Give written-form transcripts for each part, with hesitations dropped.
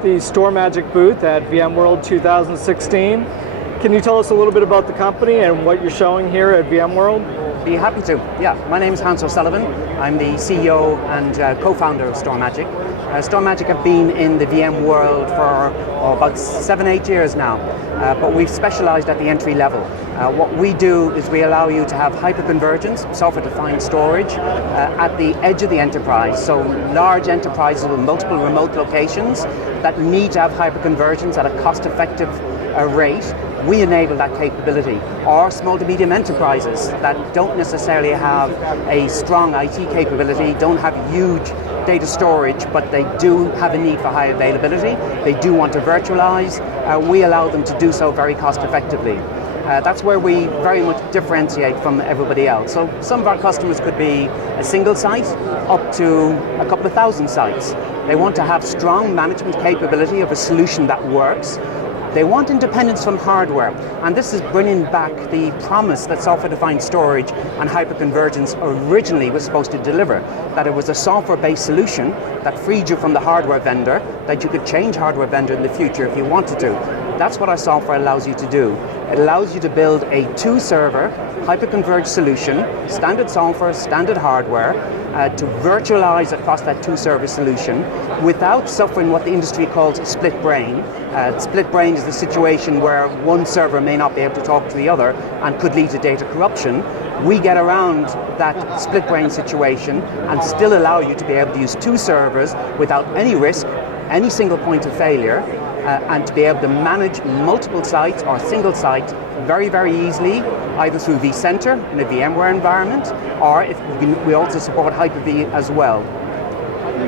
at the StorMagic booth at VMworld 2016. Can you tell us a little bit about the company and what you're showing here at VMworld? Be happy to. Yeah, my name is Hans O'Sullivan. I'm the CEO and co-founder of StorMagic. StorMagic have been in the VM world for about 7-8 years now, but we've specialized at the entry level. What we do is we allow you to have hyperconvergence, software-defined storage, at the edge of the enterprise. So large enterprises with multiple remote locations that need to have hyperconvergence at a cost-effective rate. We enable that capability. Or small to medium enterprises that don't necessarily have a strong IT capability, don't have huge data storage, but they do have a need for high availability. They do want to virtualize. We allow them to do so very cost effectively. That's where we very much differentiate from everybody else. So some of our customers could be a single site up to a couple of thousand sites. They want to have strong management capability of a solution that works. They want independence from hardware, and this is bringing back the promise that software-defined storage and hyperconvergence originally was supposed to deliver, that it was a software-based solution that freed you from the hardware vendor, that you could change hardware vendor in the future if you wanted to. That's what our software allows you to do. It allows you to build a 2-server, hyperconverged solution, standard software, standard hardware, to virtualize across that 2-server solution without suffering what the industry calls split brain. Split brain is the situation where one server may not be able to talk to the other and could lead to data corruption. We get around that split brain situation and still allow you to be able to use 2 servers without any risk, any single point of failure, and to be able to manage multiple sites or a single site very, very easily, either through vCenter in a VMware environment, or if we also support Hyper-V as well.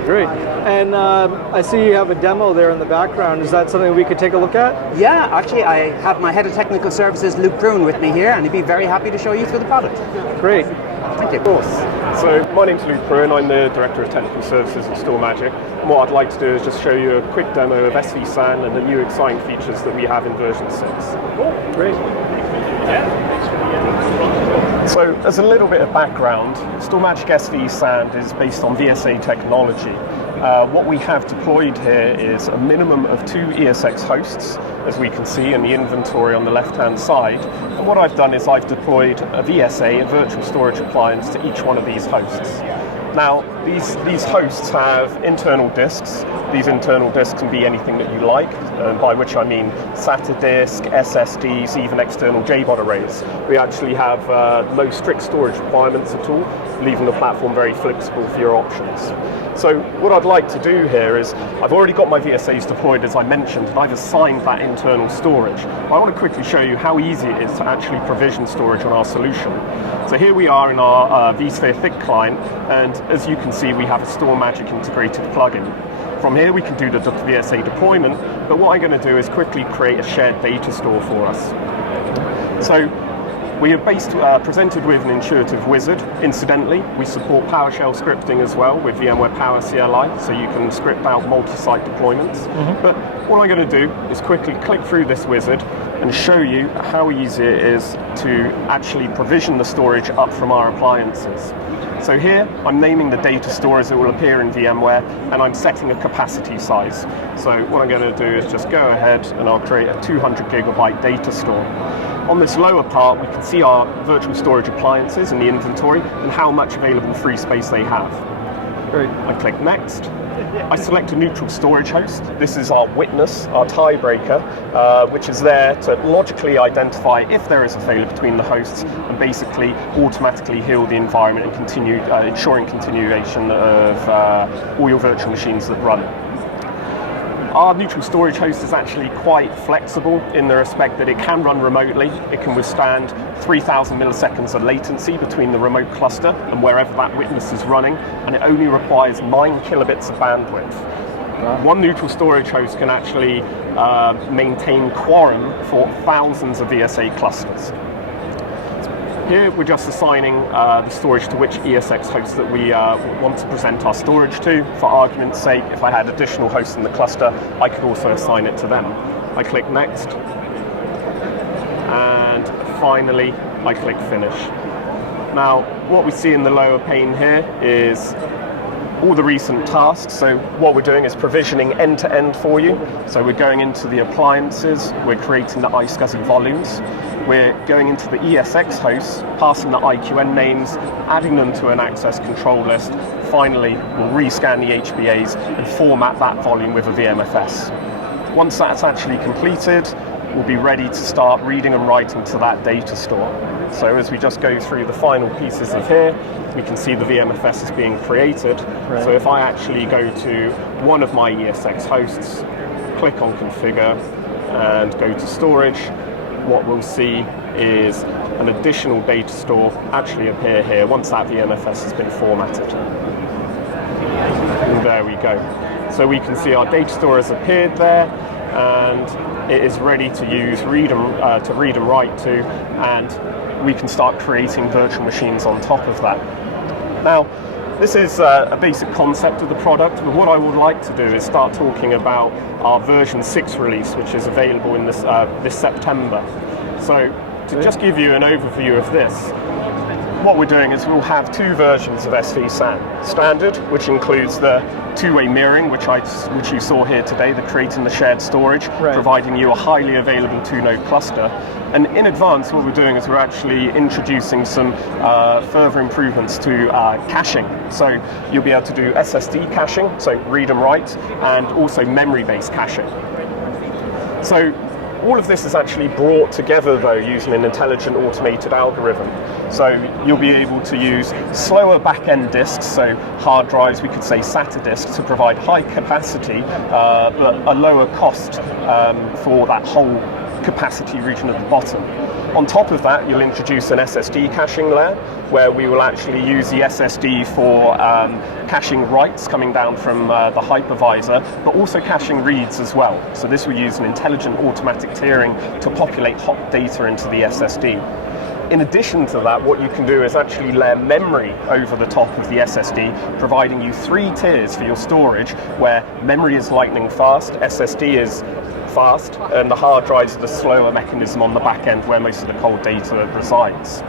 Great. And I see you have a demo there in the background. Is that something we could take a look at? Yeah, actually I have my head of technical services, Luke Prune, with me here, and he'd be very happy to show you through the product. Great. Thank you. Of course. So my name's Luke Prune, I'm the Director of Technical Services at StorMagic. And what I'd like to do is just show you a quick demo of SvSAN and the new exciting features that we have in version 6. Cool. Great. So as a little bit of background, StorMagic SvSAN is based on VSA technology. What we have deployed here is a minimum of 2 ESX hosts, as we can see in the inventory on the left-hand side. And what I've done is I've deployed a VSA, a virtual storage appliance, to each one of these hosts. Now, these hosts have internal disks. These internal disks can be anything that you like, by which I mean SATA disk, SSDs, even external JBOD arrays. We actually have no strict storage requirements at all, leaving the platform very flexible for your options. So what I'd like to do here is, I've already got my VSAs deployed as I mentioned, and I've assigned that internal storage. I want to quickly show you how easy it is to actually provision storage on our solution. So here we are in our vSphere Thick client, and as you can see we have a StorMagic integrated plugin. From here we can do the VSA deployment, but what I'm going to do is quickly create a shared data store for us. So we have presented with an intuitive wizard. Incidentally, we support PowerShell scripting as well with VMware Power CLI, so you can script out multi-site deployments. But what I'm going to do is quickly click through this wizard and show you how easy it is to actually provision the storage up from our appliances. So here, I'm naming the data store as it will appear in VMware, and I'm setting a capacity size. So what I'm going to do is just go ahead and I'll create a 200 gigabyte data store. On this lower part, we can see our virtual storage appliances in the inventory and how much available free space they have. Great. I click Next. I select a neutral storage host. This is our witness, our tiebreaker, which is there to logically identify if there is a failure between the hosts and basically automatically heal the environment and continue ensuring continuation of all your virtual machines that run. Our neutral storage host is actually quite flexible in the respect that it can run remotely. It can withstand 3,000 milliseconds of latency between the remote cluster and wherever that witness is running, and it only requires 9 kilobits of bandwidth. One neutral storage host can actually maintain quorum for thousands of VSA clusters. Here we're just assigning the storage to which ESX host that we want to present our storage to. For argument's sake, if I had additional hosts in the cluster, I could also assign it to them. I click Next, and finally I click Finish. Now, what we see in the lower pane here is all the recent tasks. So what we're doing is provisioning end-to-end for you. So we're going into the appliances, we're creating the iSCSI volumes, we're going into the ESX hosts, passing the IQN names, adding them to an access control list. Finally, we'll rescan the HBAs and format that volume with a VMFS. Once that's actually completed, we'll be ready to start reading and writing to that data store. So as we just go through the final pieces of here, we can see the VMFS is being created. Right. So if I actually go to one of my ESX hosts, click on configure and go to storage, what we'll see is an additional data store actually appear here once that VMFS has been formatted. And there we go. So we can see our data store has appeared there, and it is ready to use, to read and write to, and we can start creating virtual machines on top of that. Now, this is a basic concept of the product, but what I would like to do is start talking about our version 6 release, which is available in this September. So, to just give you an overview of this, what we're doing is we'll have 2 versions of SvSAN. Standard, which includes the two-way mirroring, which you saw here today, the creating the shared storage, right, providing you a highly available 2-node cluster. And in advance, what we're doing is we're actually introducing some further improvements to caching. So you'll be able to do SSD caching, so read and write, and also memory-based caching. So all of this is actually brought together, though, using an intelligent automated algorithm. So you'll be able to use slower back-end disks, so hard drives, we could say SATA disks, to provide high capacity, but a lower cost for that whole capacity region at the bottom. On top of that, you'll introduce an SSD caching layer, where we will actually use the SSD for caching writes coming down from the hypervisor, but also caching reads as well. So this will use an intelligent automatic tiering to populate hot data into the SSD. In addition to that, what you can do is actually layer memory over the top of the SSD, providing you 3 tiers for your storage, where memory is lightning fast, SSD is fast, and the hard drives are the slower mechanism on the back end where most of the cold data resides.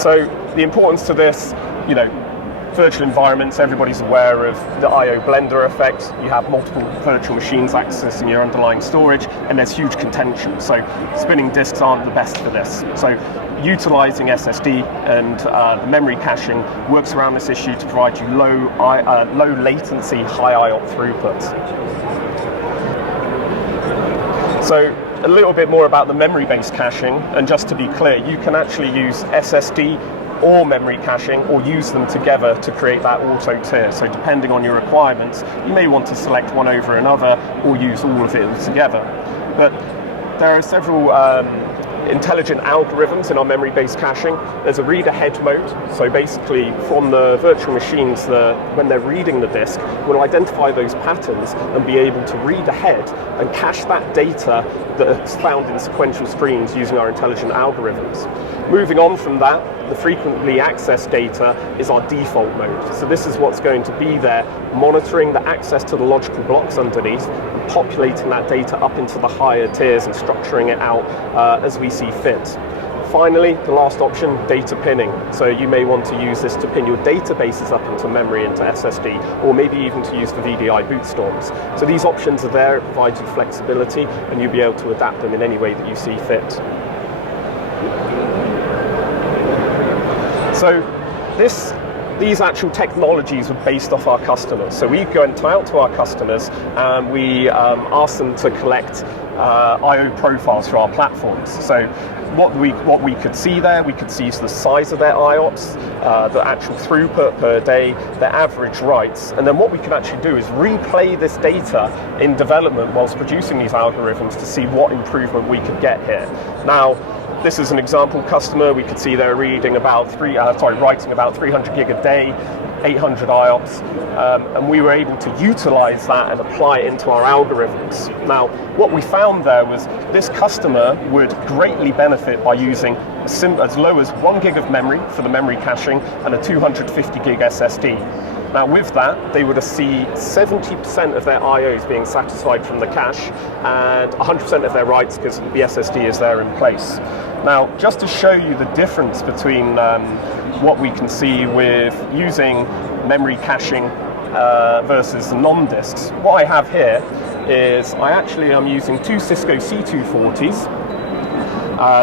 So the importance to this, virtual environments, everybody's aware of the I/O blender effect. You have multiple virtual machines accessing your underlying storage, and there's huge contention. So spinning disks aren't the best for this. So utilizing SSD and the memory caching works around this issue to provide you low latency, high IOP throughput. So a little bit more about the memory-based caching, and just to be clear, you can actually use SSD or memory caching, or use them together to create that auto tier. So depending on your requirements, you may want to select one over another, or use all of it together. But there are several intelligent algorithms in our memory-based caching. There's a read-ahead mode, so basically from the virtual machines, when they're reading the disk, we'll identify those patterns and be able to read ahead and cache that data that's found in sequential streams using our intelligent algorithms. Moving on from that, the frequently accessed data is our default mode. So this is what's going to be there, monitoring the access to the logical blocks underneath, and populating that data up into the higher tiers and structuring it out as we see fit. Finally, the last option, data pinning. So you may want to use this to pin your databases up into memory, into SSD, or maybe even to use the VDI boot storms. So these options are there, it provides you flexibility, and you'll be able to adapt them in any way that you see fit. So these actual technologies were based off our customers. So we went out to our customers and we asked them to collect I/O profiles for our platforms. So what we could see there, we could see the size of their IOPS, the actual throughput per day, their average writes, and then what we can actually do is replay this data in development whilst producing these algorithms to see what improvement we could get here. Now, this is an example customer. We could see they're writing about 300 gig a day, 800 IOPS, and we were able to utilize that and apply it into our algorithms. Now, what we found there was this customer would greatly benefit by using as low as 1 gig of memory for the memory caching and a 250 gig SSD. Now with that, they would see 70% of their IOs being satisfied from the cache and 100% of their writes because the SSD is there in place. Now, just to show you the difference between what we can see with using memory caching versus the non-disks. What I have here is I'm using two Cisco C240s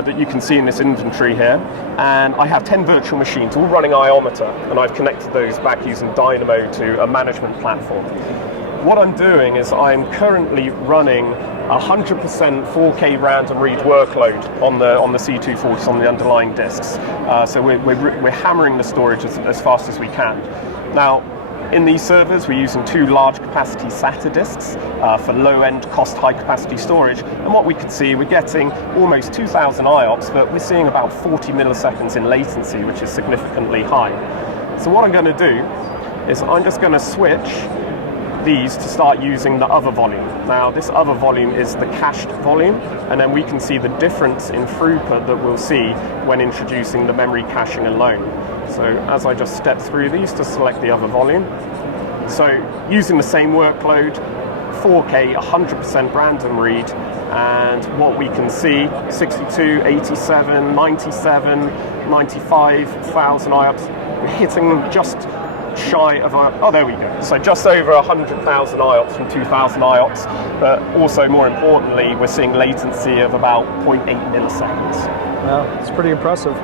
that you can see in this inventory here, and I have 10 virtual machines all running iometer, and I've connected those back using Dynamo to a management platform. What I'm doing is I'm currently running 100% 4K random read workload on the C240s on the underlying disks. So we're hammering the storage as fast as we can. Now, in these servers, we're using two large capacity SATA disks for low-end cost high capacity storage. And what we could see, we're getting almost 2,000 IOPS, but we're seeing about 40 milliseconds in latency, which is significantly high. So what I'm going to do is I'm just going to switch these to start using the other volume. Now, this other volume is the cached volume, and then we can see the difference in throughput that we'll see when introducing the memory caching alone. So as I just step through these to select the other volume. So using the same workload, 4K, 100% random read, and what we can see, 62, 87, 97, 95,000 IOPS. We're hitting just shy of there we go. So just over 100,000 IOPS from 2,000 IOPS, but also more importantly, we're seeing latency of about 0.8 milliseconds. Wow, it's pretty impressive.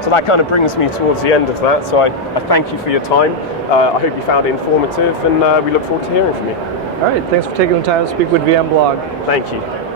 So that kind of brings me towards the end of that. So I thank you for your time. I hope you found it informative, and we look forward to hearing from you. All right, thanks for taking the time to speak with VMblog. Thank you.